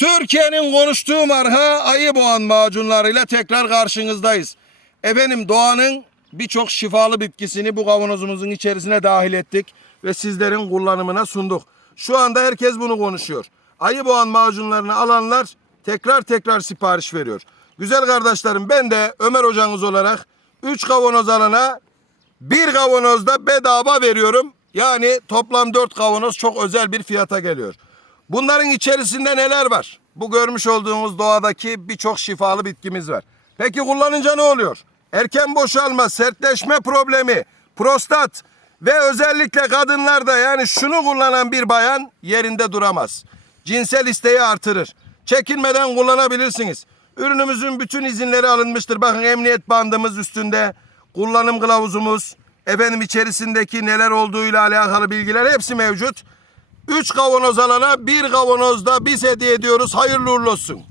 Türkiye'nin konuştuğu marka ayı boğan macunlarıyla tekrar karşınızdayız. Efendim doğanın birçok şifalı bitkisini bu kavanozumuzun içerisine dahil ettik ve sizlerin kullanımına sunduk. Şu anda herkes bunu konuşuyor. Ayı boğan macunlarını alanlar tekrar tekrar sipariş veriyor. Güzel kardeşlerim ben de Ömer hocanız olarak 3 kavanoz alana bir kavanozda bedava veriyorum. Yani toplam 4 kavanoz çok özel bir fiyata geliyor. Bunların içerisinde neler var? Bu görmüş olduğunuz doğadaki birçok şifalı bitkimiz var. Peki kullanınca ne oluyor? Erken boşalma, sertleşme problemi, prostat ve özellikle kadınlarda yani şunu kullanan bir bayan yerinde duramaz. Cinsel isteği artırır. Çekinmeden kullanabilirsiniz. Ürünümüzün bütün izinleri alınmıştır. Bakın emniyet bandımız üstünde, kullanım kılavuzumuz, efendim içerisindeki neler olduğuyla alakalı bilgiler hepsi mevcut. 3 kavanoz alana bir kavanoz da biz hediye ediyoruz. Hayırlı uğurlu olsun.